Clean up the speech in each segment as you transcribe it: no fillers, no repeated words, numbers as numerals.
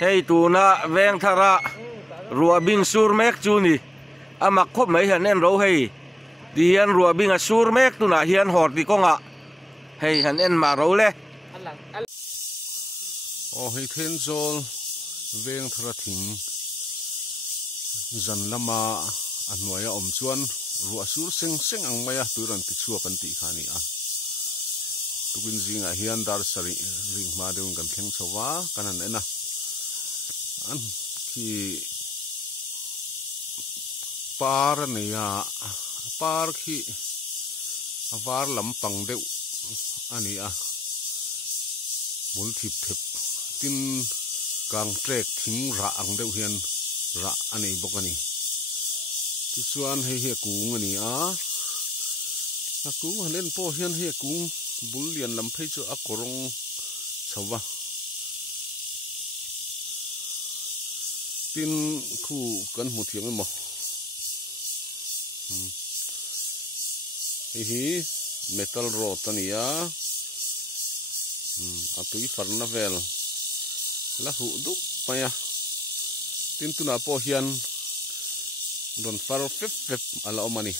hei tu na veng thara rua bing sur mek chu ni amak khop mai han en ro hei dian rua bing a sur mek tu na hian hot di konga hei han en ma ro le o hei then zol veng thara thing zan lama anwaya om chuan rua sur seng seng ang maya turan ti chuak kan ti khani a tukin zinga hian dar sari ring ma deun kan thleng chowa kanan ena an ki par neya par khi avar lampang deuh ani a mul thip thep tin kang trek thing ra ang deuh hian ra ani bokani tu chuan hei he kung ani a kung hanen po hian he kung bul lian lam phei chu a korong chowa tin khu kan hmu thiam emo hi metal rod ania atui farna vel la hu dup maya tin tuna po hian ron far fep fep ala omani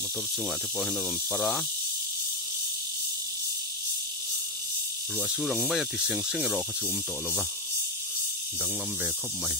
motor chunga te po hian ron fara ruwa surang maya ti seng seng ro kha chu to lova danglam ve khop mai